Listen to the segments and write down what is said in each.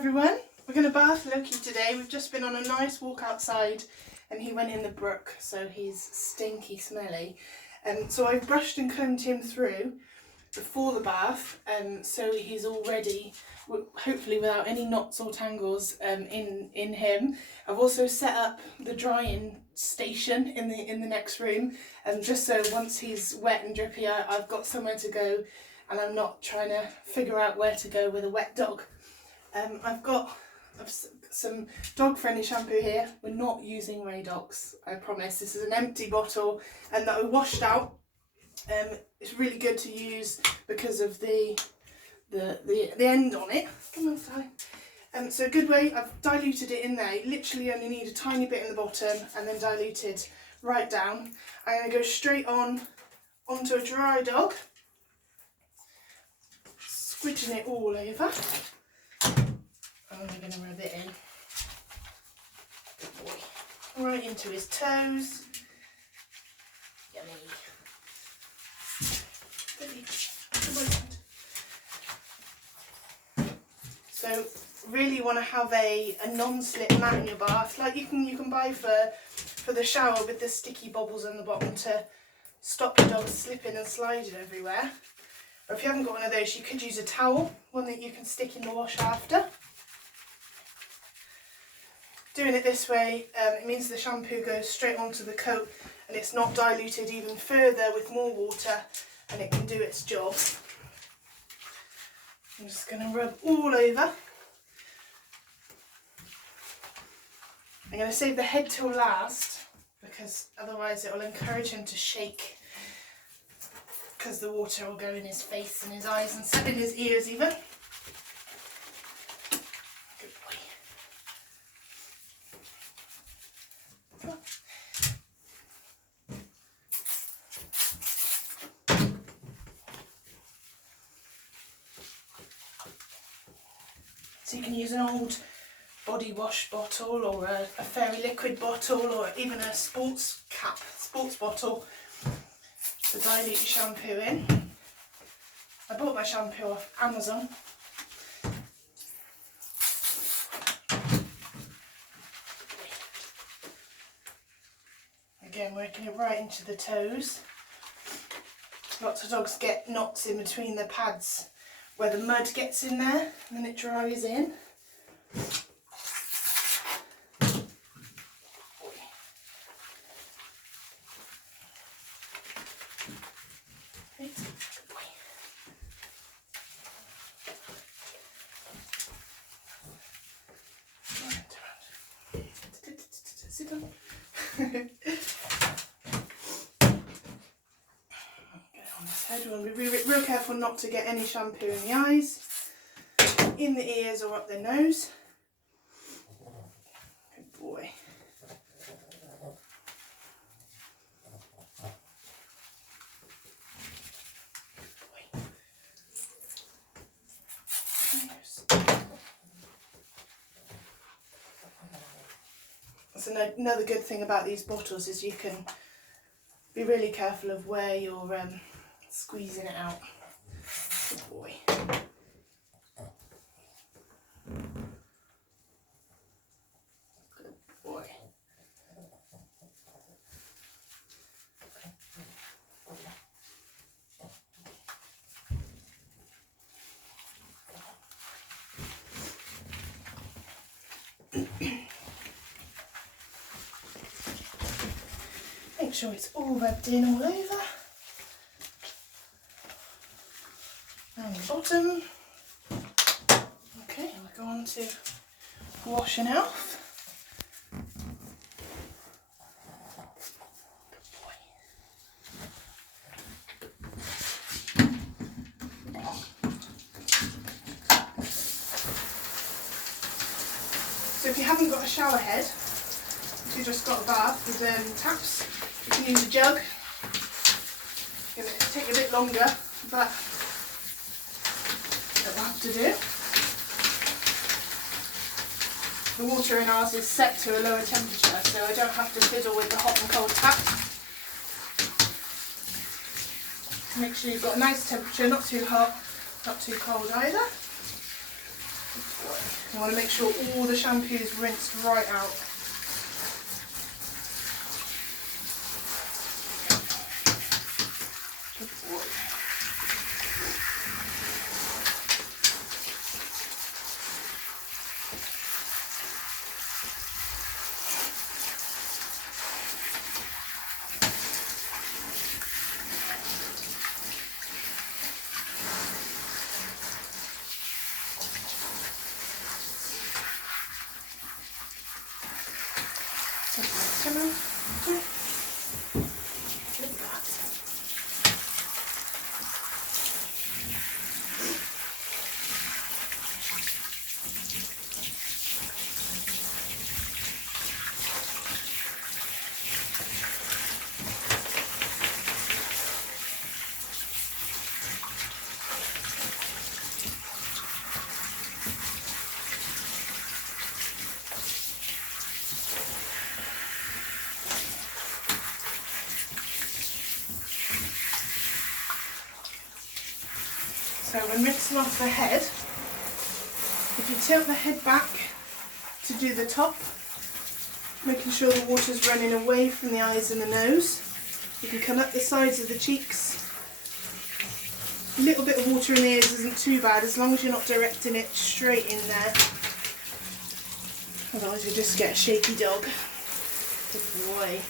everyone, we're going to bath Loki today. We've just been on a nice walk outside and he went in the brook, so he's stinky smelly. So I've brushed and combed him through before the bath, so he's all ready, hopefully without any knots or tangles in him. I've also set up the drying station in the next room, just so once he's wet and drippy I've got somewhere to go and I'm not trying to figure out where to go with a wet dog. I've got some dog friendly shampoo here. We're not using Radox, I promise. This is an empty bottle and that I washed out. It's really good to use because of the end on it. Come on, Sally. So a good way, I've diluted it in there. You literally only need a tiny bit in the bottom and then diluted right down. I'm going to go straight onto a dry dog, squidging it all over. And we're going to rub it in. Good boy. Right into his toes. Yummy. So really you want to have a non-slip mat in your bath, like you can buy for the shower with the sticky bobbles on the bottom to stop the dog slipping and sliding everywhere. Or if you haven't got one of those, you could use a towel, one that you can stick in the wash after. Doing it this way, it means the shampoo goes straight onto the coat and it's not diluted even further with more water, and it can do its job. I'm just going to rub all over. I'm going to save the head till last because otherwise it will encourage him to shake, because the water will go in his face and his eyes and some in his ears even. Good boy. So you can use an old body wash bottle or a fairy liquid bottle or even a sports bottle to dilute your shampoo in. I bought my shampoo off Amazon. Again, working it right into the toes. Lots of dogs get knots in between their pads where the mud gets in there and then it dries in. Sit down. We want to be real careful not to get any shampoo in the eyes, in the ears or up the nose. Good boy. So another good thing about these bottles is you can be really careful of where you're squeezing it out. Good boy. Good boy. Make sure it's all rubbed in all over. And the bottom. Okay, we'll go on to washing off. So if you haven't got a shower head, if you've just got a bath with taps, you can use a jug. It'll take a bit longer, but that will have to do. The water in ours is set to a lower temperature, so I don't have to fiddle with the hot and cold tap. Make sure you've got a nice temperature, not too hot, not too cold either. I want to make sure all the shampoo is rinsed right out. Good boy. Come on. Good God. So when rinsing off the head, if you tilt the head back to do the top, making sure the water's running away from the eyes and the nose, you can come up the sides of the cheeks. A little bit of water in the ears isn't too bad as long as you're not directing it straight in there. Otherwise you just get a shaky dog. Good boy.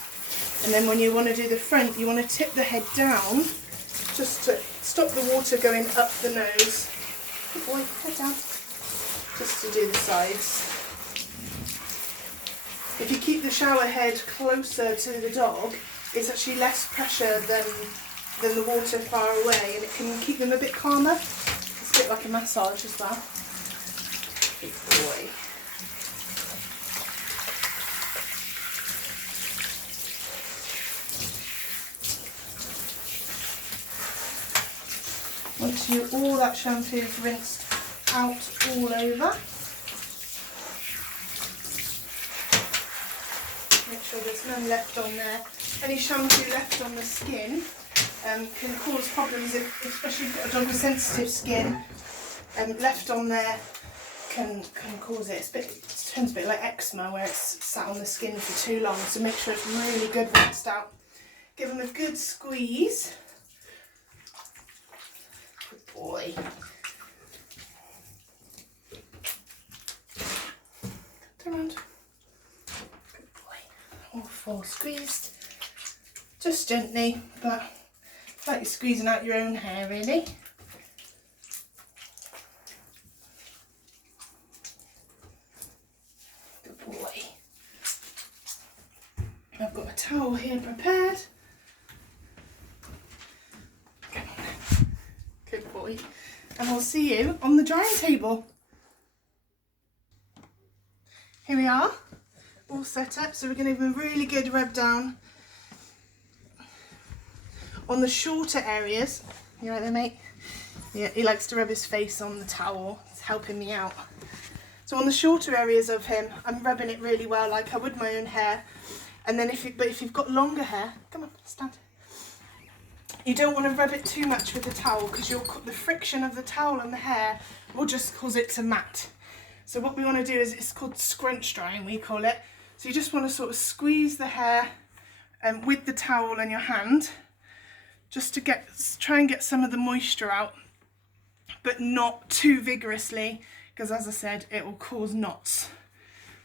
And then when you want to do the front, you want to tip the head down just to stop the water going up the nose. Good boy, head down. Just to do the sides. If you keep the shower head closer to the dog, it's actually less pressure than the water far away, and it can keep them a bit calmer. It's a bit like a massage as well. Good boy. Once all that shampoo is rinsed out all over, make sure there's none left on there. Any shampoo left on the skin can cause problems, especially if you've got a dog with sensitive skin. Left on there can cause it. It turns a bit like eczema where it's sat on the skin for too long, so make sure it's really good rinsed out. Give them a good squeeze. Good boy. Turn around. Good boy. All four squeezed. Just gently, but it's like you're squeezing out your own hair, really. Good boy. I've got a towel here prepared. Come on. Good boy. And I'll see you on the drying table. Here we are, all set up. So we're going to give him a really good rub down on the shorter areas. You right there, mate? Yeah, he likes to rub his face on the towel. It's helping me out. So on the shorter areas of him, I'm rubbing it really well, like I would my own hair. And then if you've got longer hair, come on, stand. You don't want to rub it too much with the towel because the friction of the towel and the hair will just cause it to mat. So what we want to do is, it's called scrunch drying, we call it. So you just want to sort of squeeze the hair with the towel and your hand, just to try and get some of the moisture out, but not too vigorously, because as I said, it will cause knots.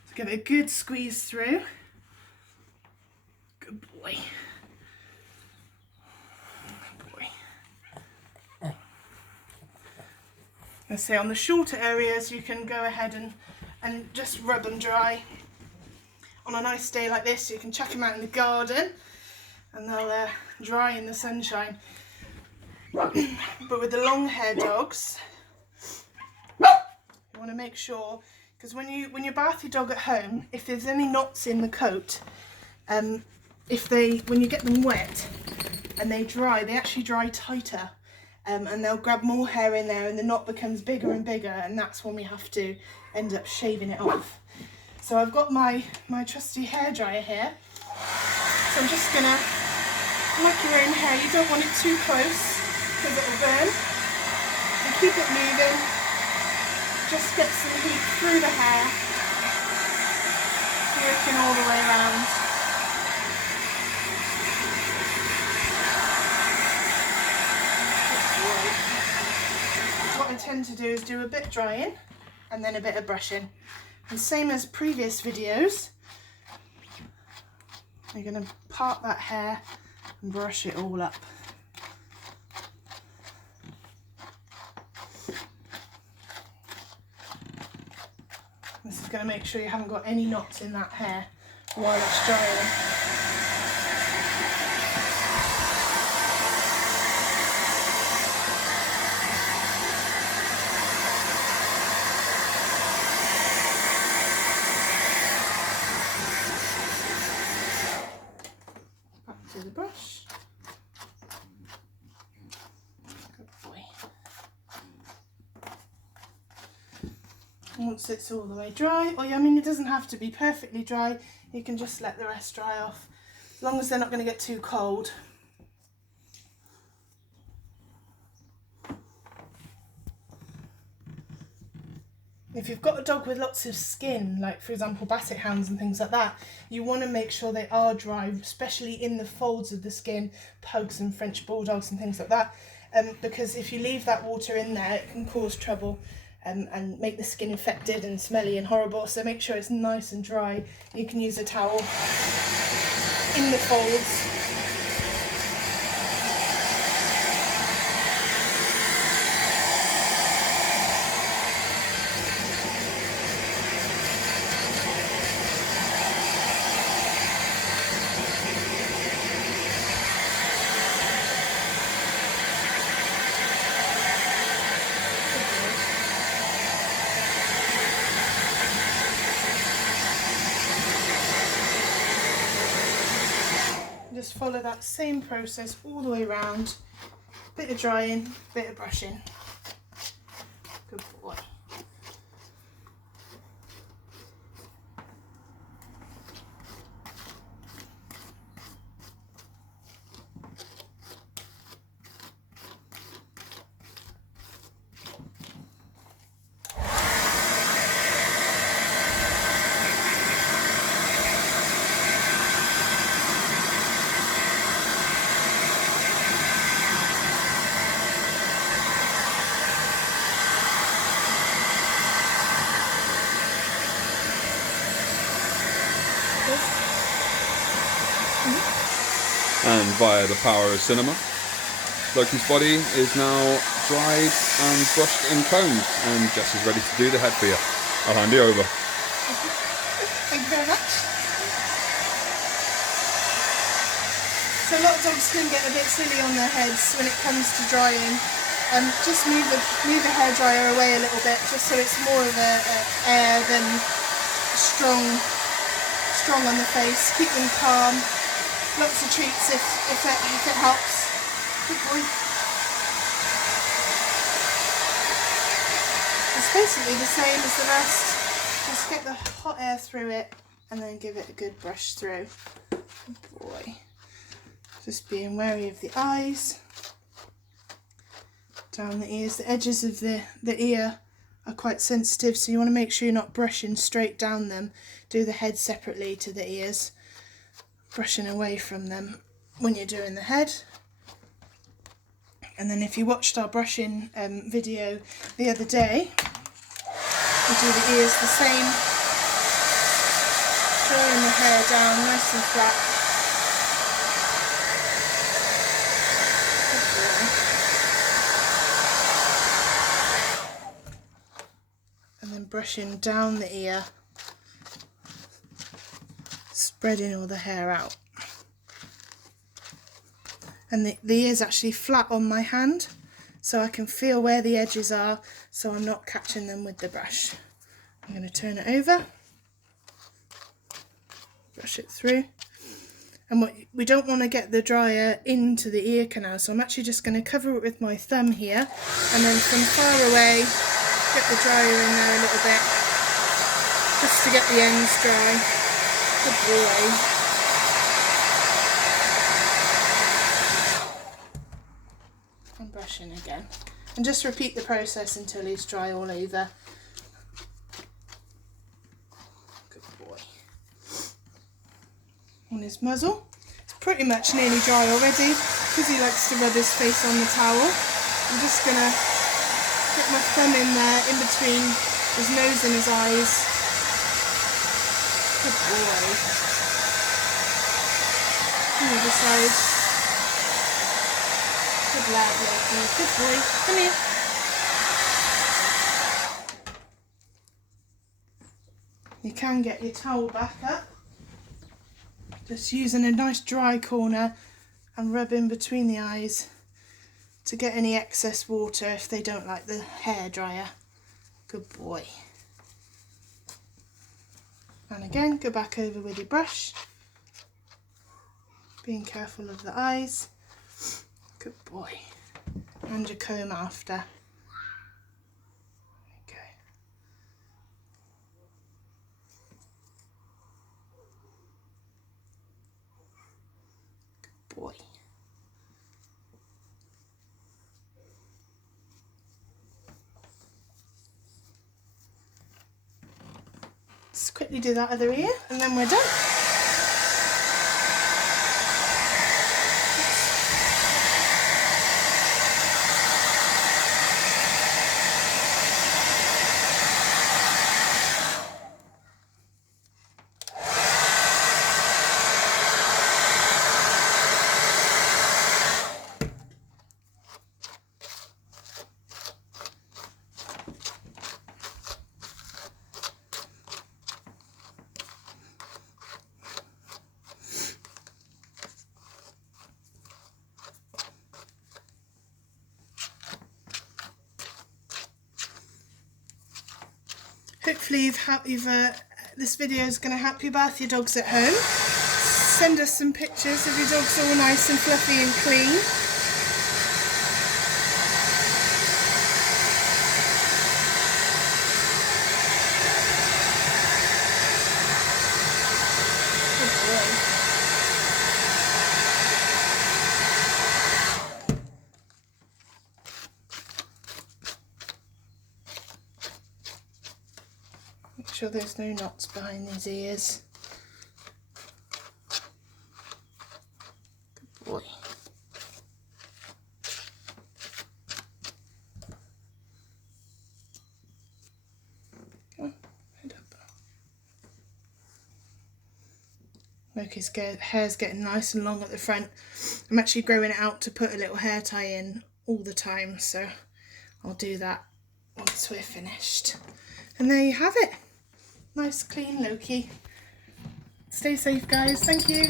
So give it a good squeeze through. Good boy. Good boy. And so on the shorter areas, you can go ahead and just rub them dry. On a nice day like this, you can chuck them out in the garden and they'll dry in the sunshine. But with the long hair dogs, you want to make sure, because when you bath your dog at home, if there's any knots in the coat, when you get them wet and they dry, they actually dry tighter, and they'll grab more hair in there and the knot becomes bigger and bigger, and that's when we have to end up shaving it off. So I've got my trusty hairdryer here, so I'm just gonna whack your own hair. You don't want it too close because it will burn, and keep it moving. just get some heat through the hair, working all the way around. What I tend to do is do a bit drying and then a bit of brushing. And same as previous videos, I'm going to part that hair and brush it all up. This is going to make sure you haven't got any knots in that hair while it's drying. The brush. Good boy. Once it's all the way dry, I mean, it doesn't have to be perfectly dry, you can just let the rest dry off, as long as they're not going to get too cold. If you've got a dog with lots of skin, like for example Basset Hounds and things like that, you want to make sure they are dry, especially in the folds of the skin, Pugs and French Bulldogs and things like that, because if you leave that water in there it can cause trouble and make the skin infected and smelly and horrible, so make sure it's nice and dry. You can use a towel in the folds. Just follow that same process all the way around. Bit of drying, bit of brushing. Good boy. And via the power of cinema, Loki's body is now dried and brushed and combed, and Jess is ready to do the head for you. I'll hand you over. Thank you very much. So a lot of dogs can get a bit silly on their heads when it comes to drying. Just move the hairdryer away a little bit, just so it's more of a air than strong on the face. Keep them calm. Lots of treats if it helps. Good boy. It's basically the same as the rest. Just get the hot air through it and then give it a good brush through. Good boy. Just being wary of the eyes. Down the ears. The edges of the ear are quite sensitive, so you want to make sure you're not brushing straight down them. Do the head separately to the ears. Brushing away from them when you're doing the head. And then if you watched our brushing video the other day, we do the ears the same, drawing the hair down nice and flat. And then brushing down the ear, spreading all the hair out. And the ear's actually flat on my hand, so I can feel where the edges are, so I'm not catching them with the brush. I'm going to turn it over, brush it through. And we don't want to get the dryer into the ear canal, so I'm actually just going to cover it with my thumb here, and then from far away get the dryer in there a little bit, just to get the ends dry. Good boy. And brushing again. And just repeat the process until he's dry all over. his muzzle. It's pretty much nearly dry already because he likes to rub his face on the towel. I'm just going to put my thumb in there in between his nose and his eyes. Good boy. The other side. Good lad, Loki. Good boy. Come here. You can get your towel back up. Just using a nice dry corner and rub in between the eyes to get any excess water if they don't like the hair dryer. Good boy. And again, go back over with your brush. Being careful of the eyes. Good boy. And your comb after. Okay. Good boy. Just quickly do that other ear and then we're done. Hopefully this video is going to help you bath your dogs at home. Send us some pictures of your dogs all nice and fluffy and clean. Make sure there's no knots behind these ears. Good boy. Come on, head up. Loki's hair's getting nice and long at the front. I'm actually growing it out to put a little hair tie in all the time, so I'll do that once we're finished. And there you have it. Nice clean Loki. Stay safe, guys. Thank you.